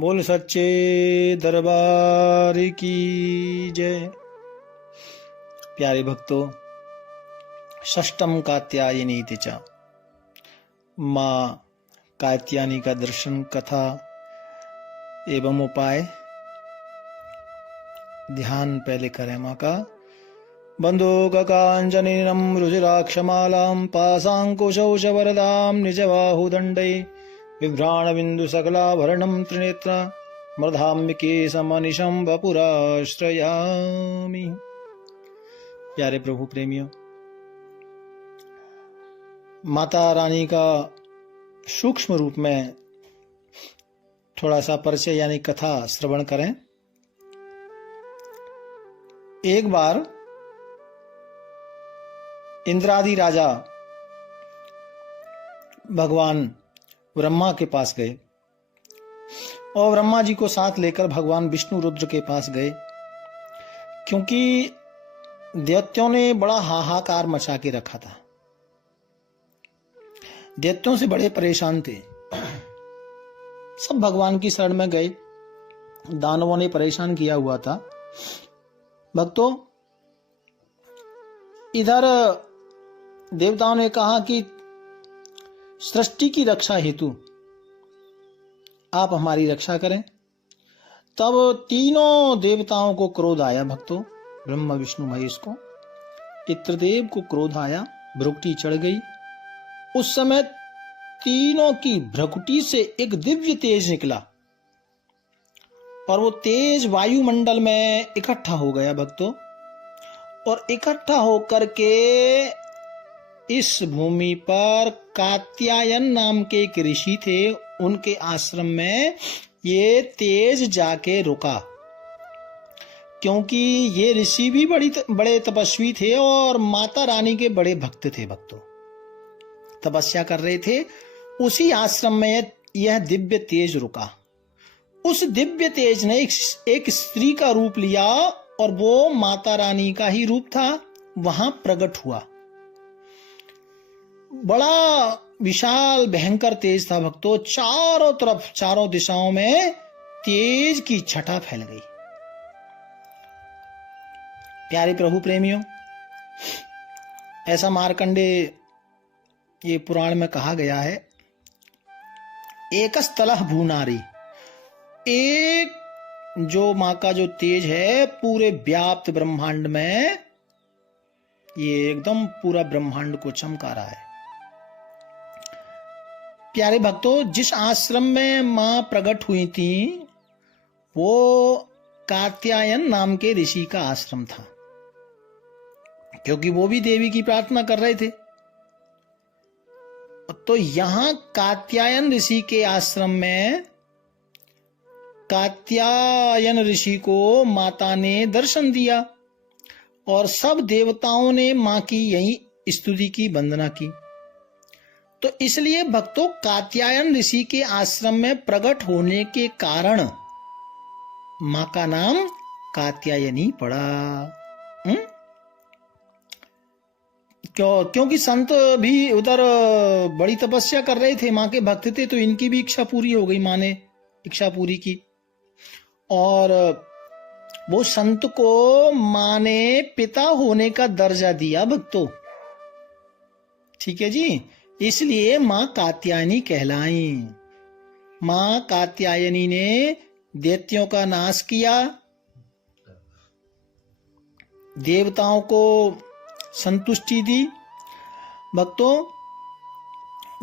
बोल सच्चे दरबार की जय। प्यारे भक्तों, षष्टम कात्यायनी तिचा माँ कात्यायनी का दर्शन, कथा एवं उपाय ध्यान पहले करें। माँ का बंधुकांजनीनम रुजिराक्षमालां पाशांकुशौशवरदां निजबाहुदण्डै बिभ्राणबिन्दु सकलाभरणं त्रिनेत्र मर्धाम्बिके समनिशं वपुराश्रयामि। प्यारे प्रभु प्रेमियों, माता रानी का सूक्ष्म रूप में थोड़ा सा परिचय यानी कथा श्रवण करें। एक बार इंद्रादि राजा भगवान ब्रह्मा के पास गए और ब्रह्मा जी को साथ लेकर भगवान विष्णु रुद्र के पास गए, क्योंकि दैत्यों ने बड़ा हाहाकार मचा के रखा था। दैत्यों से बड़े परेशान थे, सब भगवान की शरण में गए। दानवों ने परेशान किया हुआ था। भक्तों, इधर देवताओं ने कहा कि सृष्टि की रक्षा हेतु आप हमारी रक्षा करें। तब तीनों देवताओं को क्रोध आया। भक्तों, ब्रह्मा विष्णु महेश को, इंद्रदेव को क्रोध आया, भ्रुकुटी चढ़ गई। उस समय तीनों की भ्रुकुटी से एक दिव्य तेज निकला और वो तेज वायुमंडल में इकट्ठा हो गया। भक्तों, और इकट्ठा होकर के इस भूमि पर कात्यायन नाम के एक ऋषि थे, उनके आश्रम में ये तेज जाके रुका, क्योंकि ये ऋषि भी बड़े तपस्वी थे और माता रानी के बड़े भक्त थे। भक्तों, तपस्या कर रहे थे। उसी आश्रम में यह दिव्य तेज रुका। उस दिव्य तेज ने एक स्त्री का रूप लिया और वो माता रानी का ही रूप था, वहां प्रकट हुआ। बड़ा विशाल भयंकर तेज था। भक्तों, चारों तरफ, चारों दिशाओं में तेज की छटा फैल गई। प्यारे प्रभु प्रेमियों, ऐसा मार्कंडेय ये पुराण में कहा गया है, एकस्तलह भूनारी, एक जो माँ का जो तेज है पूरे व्याप्त ब्रह्मांड में, ये एकदम पूरा ब्रह्मांड को चमका रहा है। प्यारे भक्तों, जिस आश्रम में माँ प्रकट हुई थी वो कात्यायन नाम के ऋषि का आश्रम था, क्योंकि वो भी देवी की प्रार्थना कर रहे थे। तो यहां कात्यायन ऋषि के आश्रम में कात्यायन ऋषि को माता ने दर्शन दिया और सब देवताओं ने मां की यही स्तुति की, वंदना की। तो इसलिए भक्तों, कात्यायन ऋषि के आश्रम में प्रकट होने के कारण मां का नाम कात्यायनी पड़ा। क्योंकि संत भी उधर बड़ी तपस्या कर रहे थे, मां के भक्त थे, तो इनकी भी इच्छा पूरी हो गई। मां ने इच्छा पूरी की और वो संत को मां ने पिता होने का दर्जा दिया। भक्तों, ठीक है जी, इसलिए मां कात्यायनी कहलाई। मां कात्यायनी ने दैत्यों का नाश किया, देवताओं को संतुष्टि दी। भक्तों,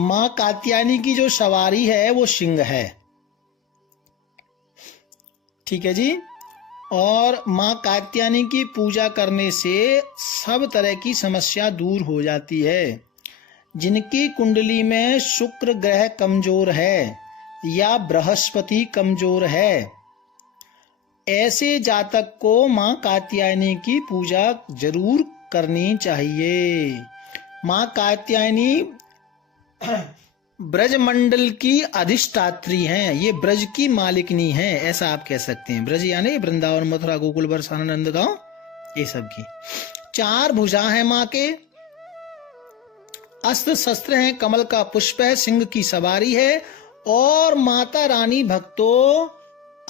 मां कात्यायनी की जो सवारी है वो सिंह है, ठीक है जी। और मां कात्यायनी की पूजा करने से सब तरह की समस्या दूर हो जाती है। जिनकी कुंडली में शुक्र ग्रह कमजोर है या बृहस्पति कमजोर है, ऐसे जातक को मां कात्यायनी की पूजा जरूर करनी चाहिए। मां कात्यायनी ब्रजमंडल की अधिष्ठात्री हैं, ये ब्रज की मालिकनी हैं, ऐसा आप कह सकते हैं। ब्रज यानी वृंदावन, मथुरा, गोकुल, बरसाना, गांव, ये सब की 4 भुजा है मां के, अस्त्र शस्त्र हैं, कमल का पुष्प है, सिंह की सवारी है और माता रानी भक्तों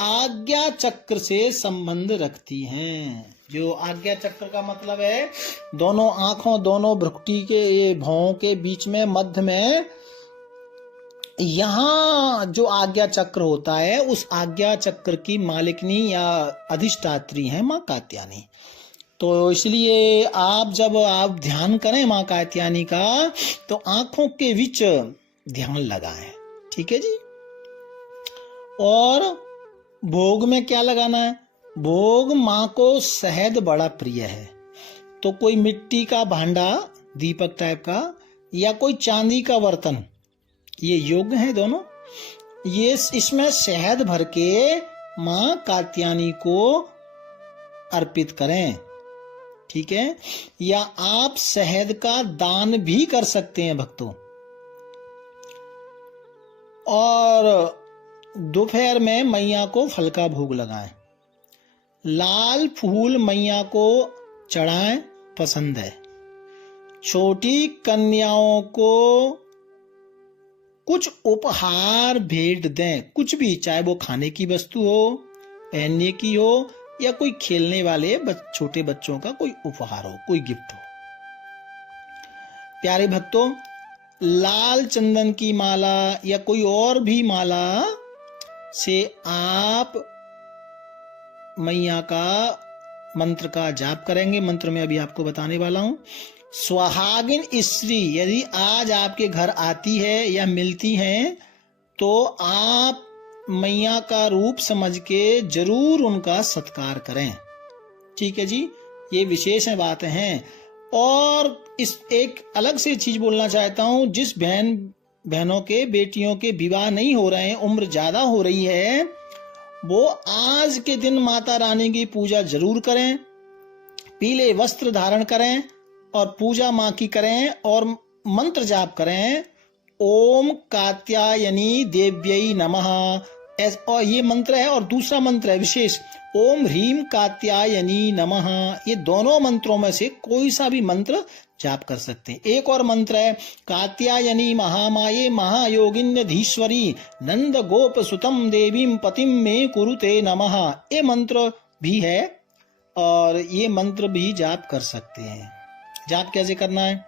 आज्ञा चक्र से संबंध रखती हैं। जो आज्ञा चक्र का मतलब है दोनों आंखों, दोनों भ्रुकुटी के, ये भौं के बीच में, मध्य में, यहाँ जो आज्ञा चक्र होता है, उस आज्ञा चक्र की मालिकनी या अधिष्ठात्री है माँ कात्यायनी। तो इसलिए जब आप ध्यान करें माँ कात्यायनी का, तो आंखों के बीच ध्यान लगाएं, ठीक है जी। और भोग में क्या लगाना है? भोग माँ को शहद बड़ा प्रिय है, तो कोई मिट्टी का भांडा, दीपक टाइप का, या कोई चांदी का बर्तन, ये योग्य है दोनों। ये इसमें शहद भर के माँ कात्यायनी को अर्पित करें, ठीक है। या आप शहद का दान भी कर सकते हैं भक्तों। और दोपहर में मैया को फल का भोग लगाएं। लाल फूल मैया को चढ़ाएं, पसंद है। छोटी कन्याओं को कुछ उपहार भेंट दें, कुछ भी, चाहे वो खाने की वस्तु हो, पहनने की हो, या कोई खेलने वाले छोटे बच्चों का कोई उपहार हो, कोई गिफ्ट हो। प्यारे भक्तों, लाल चंदन की माला या कोई और भी माला से आप मैया का मंत्र का जाप करेंगे। मंत्र में अभी आपको बताने वाला हूं। सुहागिन स्त्री यदि आज आपके घर आती है या मिलती हैं, तो आप मैया का रूप समझ के जरूर उनका सत्कार करें, ठीक है जी। ये विशेष बातें हैं। और इस एक अलग से चीज बोलना चाहता हूं, जिस बहनों के, बेटियों के विवाह नहीं हो रहे हैं, उम्र ज्यादा हो रही है, वो आज के दिन माता रानी की पूजा जरूर करें, पीले वस्त्र धारण करें और पूजा माँ की करें और मंत्र जाप करें। ओम कात्यायनी देव्यै नमः, और ये मंत्र है। और दूसरा मंत्र है विशेष, ओम ह्रीम कात्यायनी नमः। ये दोनों मंत्रों में से कोई सा भी मंत्र जाप कर सकते हैं। एक और मंत्र है, कात्यायनी महामाये महायोगिन्यधीश्वरी नंद गोप सुतम देवीम पतिम में कुरुते नमः। ये मंत्र भी है और ये मंत्र भी जाप कर सकते हैं। जाप कैसे करना है?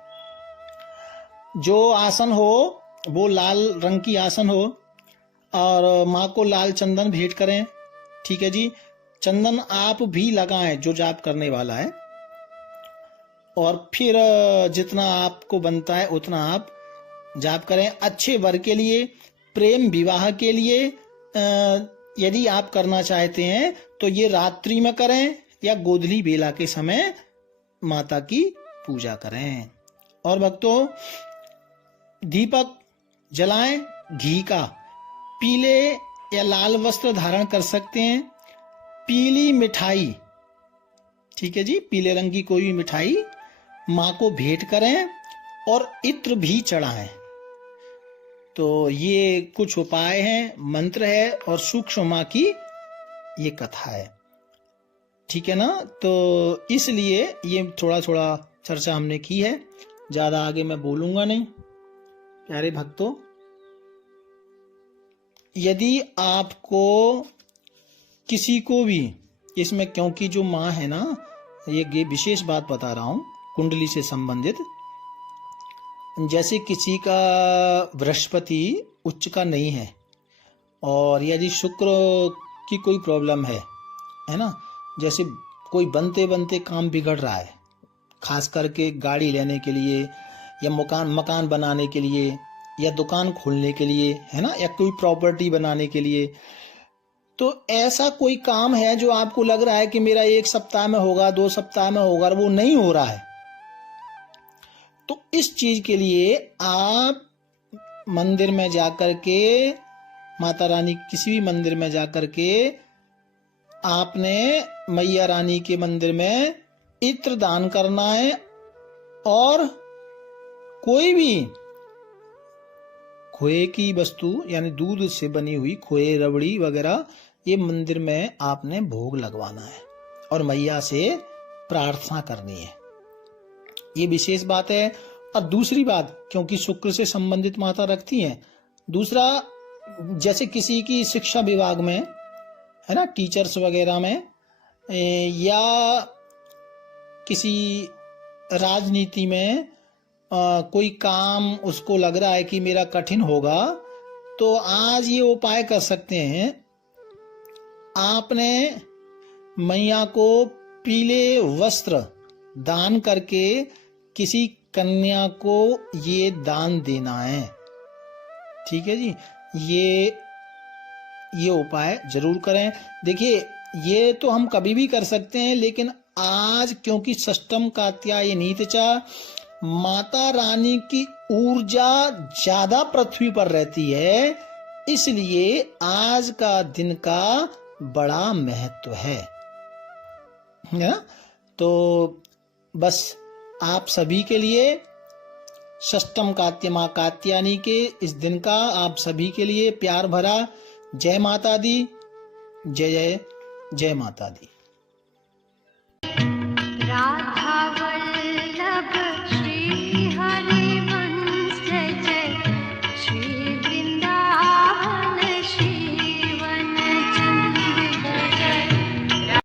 जो आसन हो वो लाल रंग की आसन हो और माँ को लाल चंदन भेंट करें, ठीक है जी। चंदन आप भी लगाएं जो जाप करने वाला है, और फिर जितना आपको बनता है उतना आप जाप करें। अच्छे वर के लिए, प्रेम विवाह के लिए यदि आप करना चाहते हैं तो ये रात्रि में करें या गोधली बेला के समय माता की पूजा करें। और भक्तों, दीपक जलाएं घी का, पीले या लाल वस्त्र धारण कर सकते हैं। पीली मिठाई, ठीक है जी, पीले रंग की कोई भी मिठाई माँ को भेंट करें और इत्र भी चढ़ाएं। तो ये कुछ उपाय हैं, मंत्र है और सूक्ष्म माँ की ये कथा है, ठीक है ना। तो इसलिए ये थोड़ा थोड़ा चर्चा हमने की है, ज्यादा आगे मैं बोलूंगा नहीं। प्यारे भक्तों, यदि आपको किसी को भी इसमें, क्योंकि जो माँ है ना, ये विशेष बात बता रहा हूं कुंडली से संबंधित, जैसे किसी का बृहस्पति उच्च का नहीं है और यदि शुक्र की कोई प्रॉब्लम है ना, जैसे कोई बनते बनते काम बिगड़ रहा है, खास करके गाड़ी लेने के लिए या मकान बनाने के लिए या दुकान खोलने के लिए, है ना, या कोई प्रॉपर्टी बनाने के लिए, तो ऐसा कोई काम है जो आपको लग रहा है कि मेरा 1 सप्ताह में होगा, 2 सप्ताह में होगा, वो नहीं हो रहा है, तो इस चीज के लिए आप मंदिर में जाकर के, माता रानी किसी भी मंदिर में जाकर के, आपने मैया रानी के मंदिर में इत्र दान करना है। और कोई भी खोए की वस्तु, यानी दूध से बनी हुई खोए, रबड़ी वगैरह, ये मंदिर में आपने भोग लगवाना है और मैया से प्रार्थना करनी है। ये विशेष बात है। और दूसरी बात, क्योंकि शुक्र से संबंधित माता रखती हैं, दूसरा, जैसे किसी की शिक्षा विभाग में है ना, टीचर्स वगैरह में, या किसी राजनीति में कोई काम उसको लग रहा है कि मेरा कठिन होगा, तो आज ये उपाय कर सकते हैं। आपने मैया को पीले वस्त्र दान करके किसी कन्या को ये दान देना है। ठीक है जी, ये उपाय जरूर करें। देखिए, ये तो हम कभी भी कर सकते हैं, लेकिन आज क्योंकि षष्ठम कात्यायनी च, माता रानी की ऊर्जा ज्यादा पृथ्वी पर रहती है, इसलिए आज का दिन का बड़ा महत्व है ना। तो बस आप सभी के लिए षष्ठम कात्य कात्यायनी के इस दिन का आप सभी के लिए प्यार भरा जय माता दी, जय जय जय माता दी।